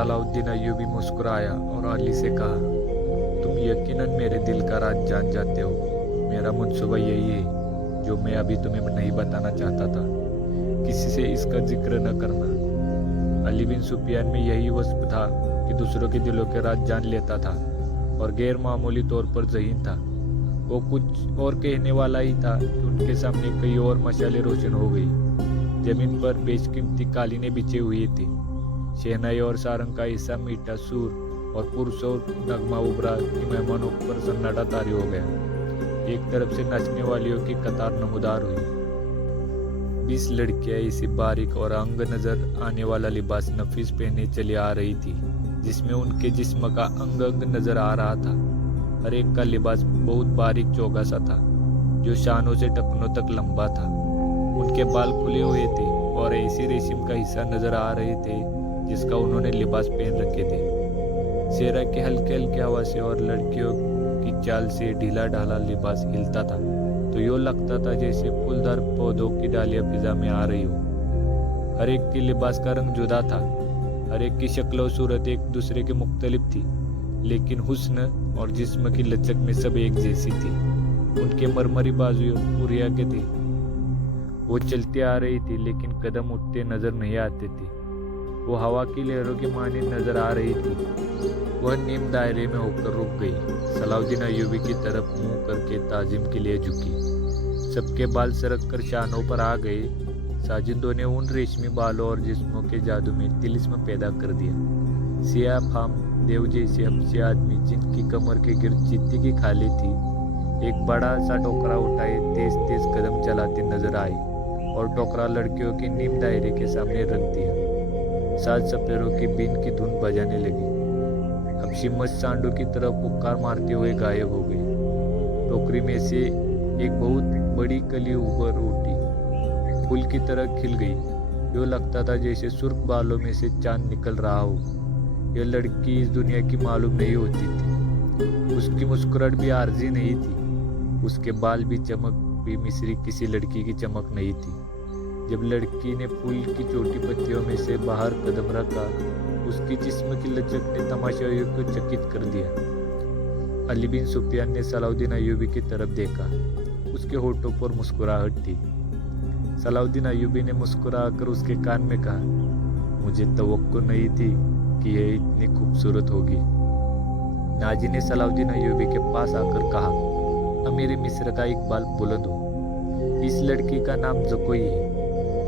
Salauddin Ayyubi मुस्कुराया और अली से कहा, तुम यकीनन मेरे दिल का राज जान जाते हो। मेरा मंसूबा यही है जो मैं अभी तुम्हें नहीं बताना चाहता था। किसी से इसका जिक्र न करना। अली बिन सुफियान में यही वस्फ था कि दूसरों के दिलों के राज जान लेता था और गैर मामूली तौर पर ज़हीन था। वो कुछ और कहने वाला ही था कि उनके सामने कई और मशालें रोशन हो गई। जमीन पर बेशकीमती कालीनें बिछे हुए थे। शहनाई और सारंग का हिस्सा मीठा सुर और पुरसौर नगमा उभरा कि मेहमानों पर सन्नाटा तारी हो गया। एक तरफ से नाचने वालियों की कतार नमूदार हुई। 20 लड़कियां इसी बारीक और अंग नजर आने वाला लिबास नफीस पहने चली आ रही थी, जिसमें उनके जिस्म का अंग अंग नजर आ रहा था। हर एक का लिबास बहुत बारीक चौगा सा था, जो शानों से टखनों तक लंबा था। उनके बाल खुले हुए थे और ऐसी रेशम का हिस्सा नजर आ रहे थे जिसका उन्होंने लिबास पहन रखे थे। सेहरा की हल्के हल्के हवा से और लड़कियों की चाल से ढीला ढाला लिबास हिलता था तो यूँ लगता था जैसे फूलदार पौधों की डालियां फिजा में आ रही हो। हर एक के लिबास का रंग जुदा था। हर एक की शक्ल और सूरत एक दूसरे के मुख्तलिफ थी, लेकिन हुस्न और जिस्म की लचक में सब एक जैसी थी। उनके मरमरी बाजू उरिया के थे। वो चलती आ रही थी लेकिन कदम उठते नजर नहीं आते थे। वो हवा की लहरों की मानी नजर आ रही थी। वह नीम दायरे में होकर रुक गई। सलाउद्दीन अय्यूबी की तरफ मुंह करके ताजिम के लिए झुकी। सबके बाल सरक कर शानों पर आ गए। साजिदों ने उन रेशमी बालों और जिस्मों के जादू में तिलिस्म पैदा कर दिया। सियाह फाम देव जैसे हबशी आदमी जिनकी कमर के गिर्द चीती की खाली थी, एक बड़ा सा टोकरा उठाए तेज तेज कदम चलाते नजर आए और टोकरा लड़कियों के नीम दायरे के सामने रख दिया। साज सपेरों की बीन की धुन बजाने लगी। हबशी मस्त सांडों की तरफ पुकार मारते हुए गायब हो गई। टोकरी में से एक बहुत बड़ी कली उभर उठी, फूल की तरह खिल गई। जो लगता था जैसे सुर्ख बालों में से चांद निकल रहा हो। यह लड़की इस दुनिया की मालूम नहीं होती थी। उसकी मुस्कुराहट भी आरजी नहीं थी। उसके बाल भी चमक भी मिस्री किसी लड़की की चमक नहीं थी। जब लड़की ने फूल की छोटी पत्तियों में से बाहर कदम रखा, उसकी जिस्म की लचक ने तमाशाइयों को चकित कर दिया। अली बिन सुफियान ने सलाउद्दीन अय्यूबी की तरफ देखा। उसके होठों पर मुस्कुराहट थी। सलाउद्दीन अय्यूबी ने मुस्कुराकर उसके कान में कहा, मुझे तवक्को नहीं थी कि यह इतनी खूबसूरत होगी। नाजी ने सलाउद्दीन अय्यूबी के पास आकर कहा, अमीर मिस्र का इकबाल बुलंद हो। इस लड़की का नाम ज़कोई है।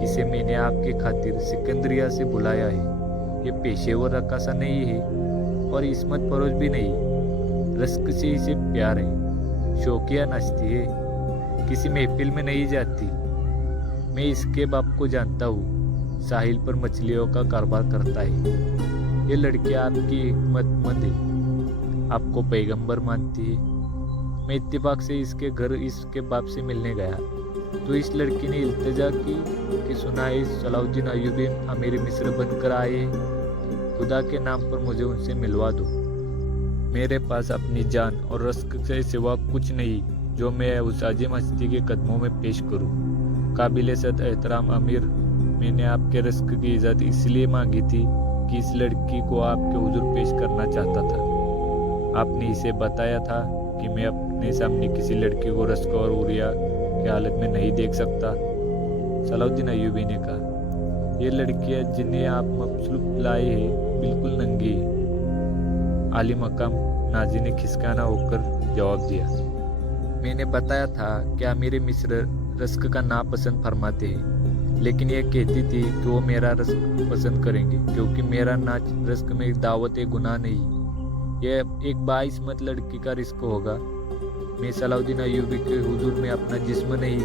इसे मैंने आपके खातिर सिकंदरिया से बुलाया है। ये पेशेवर रक्कासा नहीं है और इस्मत फरोज भी नहीं। रस्क से इसे प्यार है। शौकिया नाचती है, किसी महफिल में नहीं जाती। मैं इसके बाप को जानता हूँ, साहिल पर मछलियों का कारोबार करता है। ये लड़की आपकी हिकमतमंद है, आपको पैगंबर मानती है। मैं इत्तेफाक से इसके घर इसके बाप से मिलने गया तो इस लड़की ने इल्तिजा की कि सुना है सलाउद्दीन अय्यूबी अमीर मिस्र बनकर आए हैं। खुदा के नाम पर मुझे उनसे मिलवा दो। मेरे पास अपनी जान और रस्क से सिवा कुछ नहीं जो मैं उस अजीम हस्ती के कदमों में पेश करूं। काबिल सद एहतराम अमीर, मैंने आपके रस्क की इज्जत इसलिए मांगी थी कि इस लड़की को आपके हुजूर पेश करना चाहता था। आपने इसे बताया था कि मैं अपने सामने किसी लड़की को रस्क और उरिया की हालत में नहीं देख सकता। सलाउद्दीन अय्यूबी ने कहा, ये लड़कियां जिन्हें आप मसलूब लाए हैं बिल्कुल नंगी है। आली मकाम नाजी ने खिसकाना होकर जवाब दिया, मैंने बताया था कि अमीर मिस्र रस्क का नापसंद फरमाते हैं, लेकिन यह कहती थी कि वो मेरा रस्क पसंद करेंगे क्योंकि मेरा नाच रस्क में दावत गुनाह नहीं। यह एक बाइस्मत लड़की का रिस्क होगा। मैं सलाउद्दीन अय्यूबी के हुजूर में अपना जिस्म नहीं,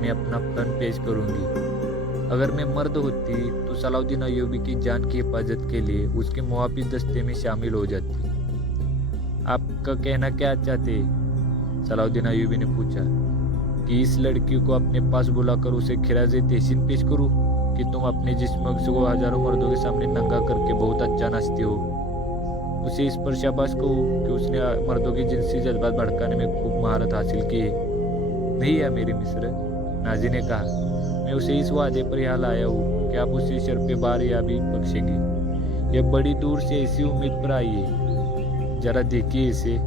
मैं अपना फन पेश करूंगी। अगर मैं मर्द होती तो सलाउद्दीन अय्यूबी की जान की हिफाजत के लिए उसके मुआफिस दस्ते में शामिल हो जाती। आपका कहना क्या चाहते? सलाउद्दीन अय्यूबी ने पूछा कि इस लड़की को अपने पास बुलाकर उसे खिराजे तहसीन पेश करूं कि तुम अपने जिस्म को हजारों मर्दों के सामने नंगा करके बहुत अच्छा नाचती हो। उसे इस पर शाबाश कहूँ कि उसने मर्दों की जिनसी जज्बात भड़काने में खूब महारत हासिल की है। नहीं है मेरी मिस्र, नाजी ने कहा, मैं उसे इस वादे पर यहाँ लाया हूँ कि आप उसे शर्फ़े बार या भी बख्शेंगे। यह बड़ी दूर से ऐसी उम्मीद पर आई है। जरा देखिए इसे,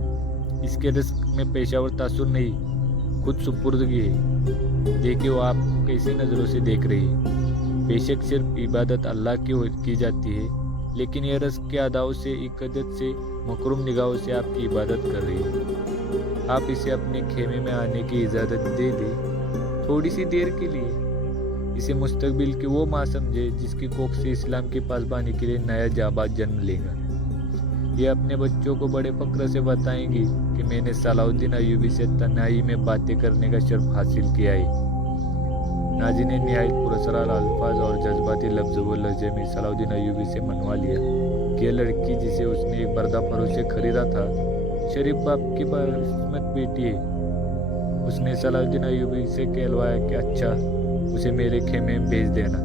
इसके रिस्क में पेशावर तासुर नहीं, खुद सुपुर्दगी है। देखिए वो आपको कैसी नज़रों से देख रही है। बेशक सिर्फ इबादत अल्लाह की जाती है, लेकिन यह रस्क के अदाओं से, इक़्क़त से, मकरूम निगाहों से आपकी इबादत कर रही है। आप इसे अपने खेमे में आने की इजाज़त दे दें, थोड़ी सी देर के लिए। इसे मुस्तकबिल की वो माँ समझे जिसकी कोख से इस्लाम की पासबानी के लिए नया जाबाज जन्म लेगा। ये अपने बच्चों को बड़े फक्र से बताएंगी कि मैंने सलाहुद्दीन अय्यूबी से तन्हाई में बातें करने का शर्फ हासिल किया है। नाजी ने निहायत पुरस्कार अल्फाज और जज्बाती लफ्ज़ व लहजे में सलाहुद्दीन अय्यूबी से मनवा लिया कि यह लड़की जिसे उसने एक बर्दा फरोश से खरीदा था, शरीफ बाप की बदकिस्मत बेटी है। उसने सलाहुद्दीन अय्यूबी से कहलवाया कि अच्छा, उसे मेरे खेमे में भेज देना।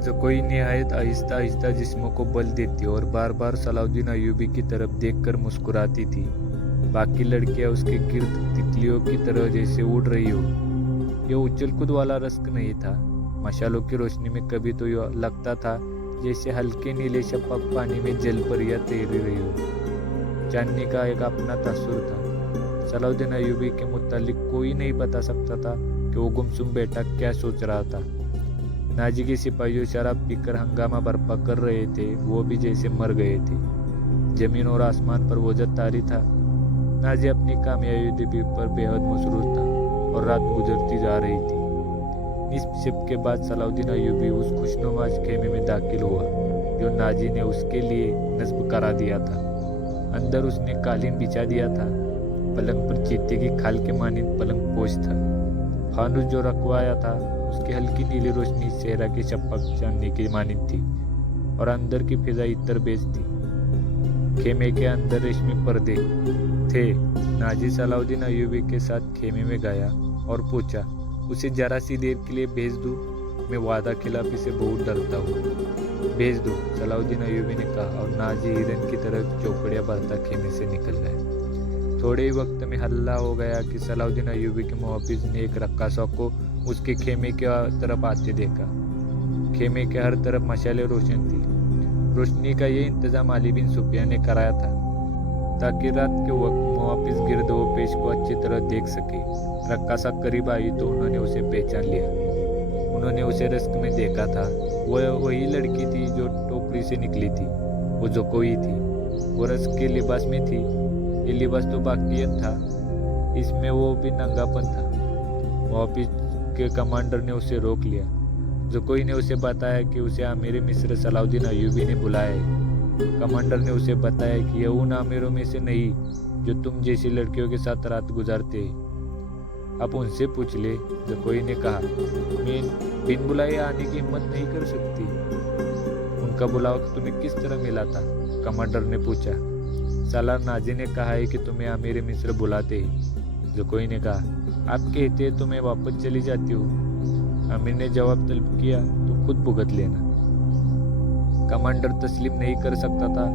जो कोई निहायत आहिस्ता आहिस्ता जिस्मों को बल देती और बार बार सलाहुद्दीन अय्यूबी की तरफ देखकर मुस्कुराती थी। बाकी लड़कियां उसके गिर्द तितलियों की तरह जैसे उड़ रही हो। यह उछल कूद वाला रस्क नहीं था। मशालों की रोशनी में कभी तो यह लगता था जैसे हल्के नीले शफक पानी में जल परियां तैर रही हो। चांदनी का एक अपना तस्वीर था। सलाहुद्दीन अय्यूबी के मुतालिक कोई नहीं बता सकता था कि वो गुमसुम बेटा क्या सोच रहा था। नाजी के सिपाहियों शराब पीकर हंगामा बर्पा कर रहे थे, वो भी जैसे मर गए थे। जमीन और आसमान पर वजह तारी था। नाजी अपनी कामयाबी पर बेहद मसरूर था और रात गुजरती जा रही थी। निस्फ शब के बाद सलाहुद्दीन अय्यूबी उस खुशनुमाज खेमे में दाखिल हुआ जो नाजी ने उसके लिए नस्ब करा दिया था। अंदर उसने कालीन बिछा दिया था। पलंग पर चीते की खाल के मानिंद पलंग पोश था। फानुस जो रखवाया था उसकी हल्की नीली रोशनी सेहरा के शपक चांदनी की मानिंद थी और अंदर की फिजा इतर बेज थी। खेमे के अंदर रेशमी पर्दे थे। नाजी सलाहुद्दीन अय्यूबी के साथ खेमे में गया और पूछा, उसे जरा सी देर के लिए भेज दूं? मैं वादा खिलाफी से बहुत डरता हूँ। भेज दो, सलाहुद्दीन अय्यूबी ने कहा और नाजी हिरन की तरह चौकड़ियाँ भरता खेमे से निकल गया। थोड़े ही वक्त में हल्ला हो गया कि सलाहुद्दीन अय्यूबी के मुहाफिज ने एक रक्कासा को उसके खेमे की तरफ आते देखा। खेमे के हर तरफ मशाले रोशन थी। रोशनी का ये इंतजाम अली बिन सुफियान ने कराया था ताकि रात के वक्त मुहाफिज गिरद व पेश को अच्छी तरह देख सके। रक्कासा करीब आई तो उन्होंने उसे पहचान लिया। उन्होंने उसे रस्क में देखा था। वह वही लड़की थी जो टोकरी से निकली थी। वो जो कोई थी, वो रस्क के लिबास में थी। ये लिबास तो बाकियत था, इसमें वो भी नंगापन था। मुहाफिज के कमांडर ने उसे रोक लिया। जो कोई ने उसे बताया कि उसे आमिर मिस्र सलाहुद्दीन अय्यूबी ने बुलाया है। कमांडर ने उसे बताया कि यह उन आमिरों में से नहीं जो तुम जैसी लड़कियों के साथ रात गुजारते हैं। आप उनसे पूछ ले। जो कोई ने कहा, मैं बिन बुलाए आने की हिम्मत नहीं कर सकती। उनका बुलावा तुम्हें किस तरह मिला था? कमांडर ने पूछा। सालार नाजी ने कहा है कि तुम्हें आमिर मिस्र बुलाते हैं। जो कोई ने कहा, आप कहते तो मैं वापस चली जाती हूँ। आमिर ने जवाब तलब किया, तो खुद भुगत लेना। कमांडर तस्लीम नहीं कर सकता था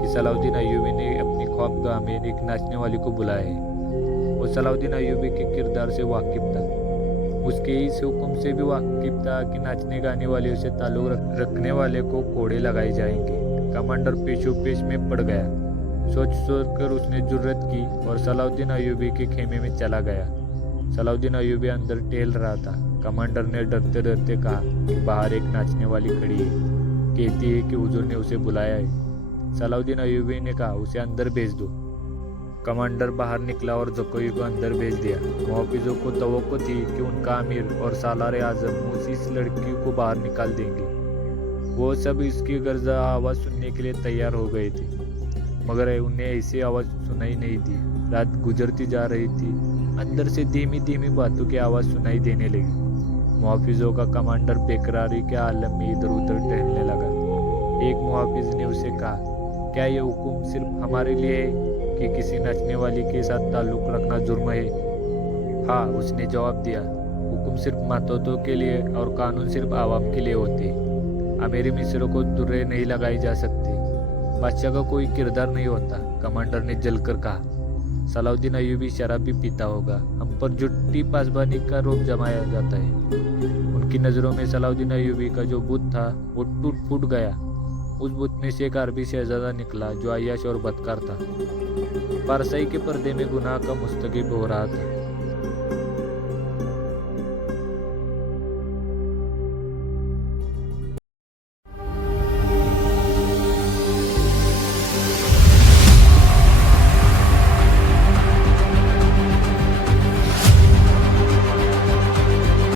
कि सलाहुद्दीन अय्यूबी ने अपनी ख्वाबगाह में एक नाचने वाली को बुलाया है। वो सलाहुद्दीन अय्यूबी के किरदार से वाकिफ था। उसके इस हुक्म से भी वाकिफ था कि नाचने गाने वाले से ताल्लुक रखने वाले को कोड़े लगाए जाएंगे। कमांडर पेशो पेश में पड़ गया। सोच कर उसने जुर्रत की और सलाहुद्दीन अय्यूबी के खेमे में चला गया। सलाहुद्दीन अय्यूबी अंदर टहल रहा था। कमांडर ने डरते डरते कहा कि बाहर एक नाचने वाली खड़ी है, कहती है कि हुजूर ने उसे बुलाया है। सलाहुद्दीन अय्यूबी ने कहा, उसे अंदर भेज दो। कमांडर बाहर निकला और जकोई को अंदर भेज दिया। मुहाफिजों को तवक्को थी कि उनका अमीर और सालार आजम उस लड़की को बाहर निकाल देंगे। वो सब इसकी गर्जा आवाज़ सुनने के लिए तैयार हो गए थे, मगर उन्हें ऐसी आवाज़ सुनाई नहीं दी। रात गुजरती जा रही थी। अंदर से धीमी धीमी बातों की आवाज़ सुनाई देने लगी। मुहाफिजों का कमांडर बेकरारी के आलम में इधर उधर टहलने लगा। एक मुहाफिज ने उसे कहा, क्या यह हुक्म सिर्फ हमारे लिए है कि किसी नचने वाली के साथ ताल्लुक़ रखना जुर्म है? हाँ, उसने जवाब दिया, हुक्म सिर्फ मातहतों के लिए और कानून सिर्फ आवाम के लिए होते हैं। अमीर मिस्र को दुर्रे नहीं लगाई जा सकती। बादशाह का कोई किरदार नहीं होता। कमांडर ने जलकर कहा, सलाहुद्दीन अय्यूबी शराब भी पीता होगा। हम पर झूठी पासबानी का रोप जमाया जाता है। उनकी नज़रों में सलाहुद्दीन अय्यूबी का जो बुत था वो टूट फूट गया। उस बुत में से एक अरबी शहजादा निकला जो अय्याश और बदकार था। परसाई के पर्दे में गुनाह का मुस्तकिब हो रहा था।